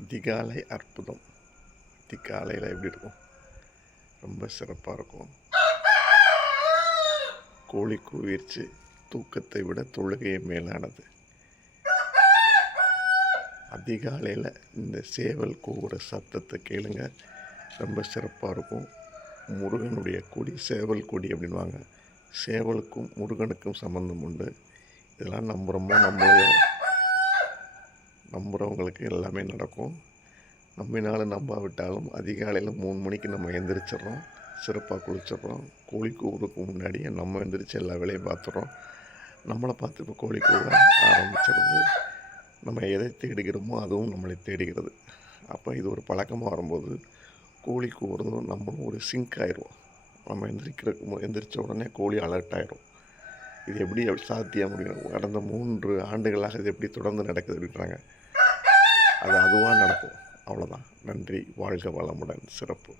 அதிகாலை அற்புதம். அதிகாலையில் எப்படி இருக்கும்? ரொம்ப சிறப்பாக இருக்கும். கோழி கூவிர்ச்சு. தூக்கத்தை விட தொழுகையை மேலானது. அதிகாலையில் இந்த சேவல் கூவுற சத்தத்தை கேளுங்க, ரொம்ப சிறப்பாக இருக்கும். முருகனுடைய கொடி சேவல் கொடி அப்படின்வாங்க. சேவலுக்கும் முருகனுக்கும் சம்பந்தம் உண்டு. இதெல்லாம் நம்புகிறவங்களுக்கு எல்லாமே நடக்கும். நம்பினாலும் நம்பாவிட்டாலும் அதிகாலையில் 3 மணிக்கு நம்ம எந்திரிச்சிட்றோம், சிறப்பாக குளிச்சிட்றோம். கோழி கூவுறதுக்கு முன்னாடியே நம்ம எந்திரிச்சு எல்லா வேலையும் பார்த்துறோம். நம்மளை பார்த்து இப்போ கோழி கூவ ஆரம்பிச்சிடுது. நம்ம எதை தேடுகிறோமோ அதுவும் நம்மளை தேடுகிறது. அப்போ இது ஒரு பழக்கமாக வரும்போது கோழி கூவுறதும் நம்மளும் ஒரு சிங்க் ஆயிடுவோம். நம்ம எந்திரிச்ச உடனே கோழி அலர்ட் ஆயிரும். இது எப்படி சாத்தியம் முடியும்? கடந்த 3 ஆண்டுகளாக இது எப்படி தொடர்ந்து நடக்குது அப்படின்றாங்க. அது அதுவாக நடக்கும். அவ்வளோதான். நன்றி. வாழ்க வளமுடன். சிறப்பு.